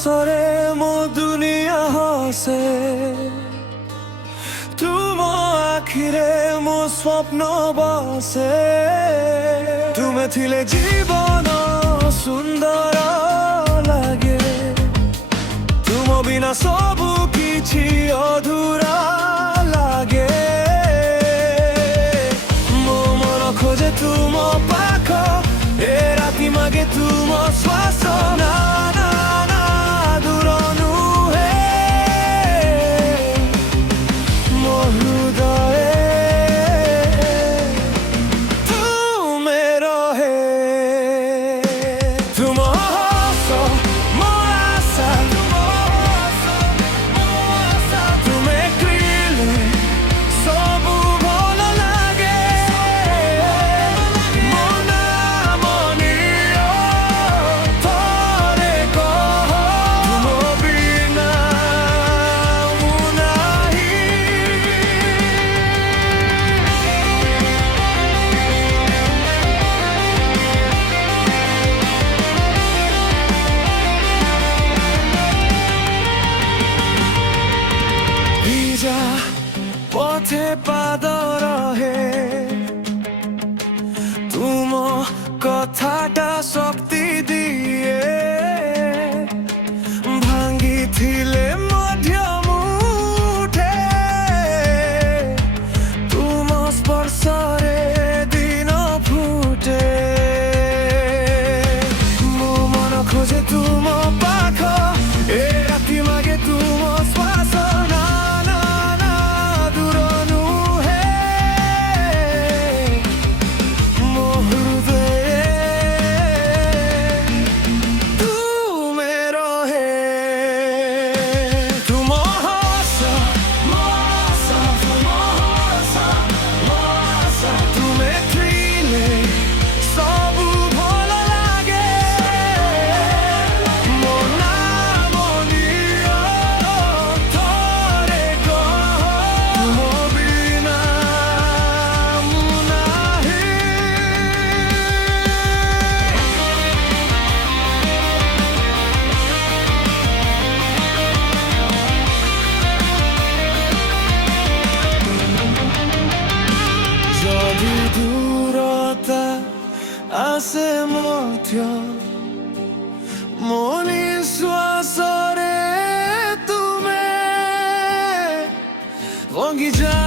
ଶ୍ୱାସରେ ମୋ ଦୁନିଆ ହସେ ତୁମ ଆଖିରେ ମୋ ସ୍ୱପ୍ନ ବସେ ତୁମେ ଥିଲେ ଜୀବନ ସୁନ୍ଦର ଲାଗେ ତୁମ ବିନା ସବୁ କିଛି ଅଧୁରା ଲାଗେ ମୋ ମନ ଖୋଜେ ତୁମ ପାଖ ଏ ରାତି ମାଗେ ତୁମ ଶ୍ୱାସ ନା ନା ନା ଦୂର ନୁହେଁ ମୋ ହୃଦୟରେ ତୁମେ ରହେ ତୁମ ହସ ମୋ ଆଶା ତୁମେ ଥିଲେ ସବୁ ଭଲ ଲାଗେ ମୋ ନାମ ନିଅ ଥରେ କହ ତୁମ ବିନା ମୁଁ ନାହିଁ ভিজা পথে পাদ রহে তুম কথাটা শক্তি দিয়ে ভাঙ্গিଥିଲେ ମଧ୍ୟ ମୁଠେ ତୁମ ସ୍ପର୍ଶରେ ଦିନ ଫୁଟେ ମୋ ମନ ଖୋଜେ ତୁମ ପାଖ ଏ ରାତି ମାଗେ ତୁମ ଶ୍ୱାସ ନା ନା ନା ଦୂର ନୁହେଁ ମୋ ହୃଦୟରେ ତୁମେ ରହେ ତୁମ ହସ ମୋ ଆଶା ତୁମେ ଥିଲେ ସବୁ ଭଲ ଲାଗେ ମୋ ନାମ ନିଅ ଥରେ କହ ତୁମ ବିନା ମୁଁ ନାହିଁ ଯଦି ଦୂରତା ଆସେ ମଧ୍ୟ ମୋ ନିଶ୍ୱାସରେ ତୁମେ ଭାଙ୍ଗି ଯା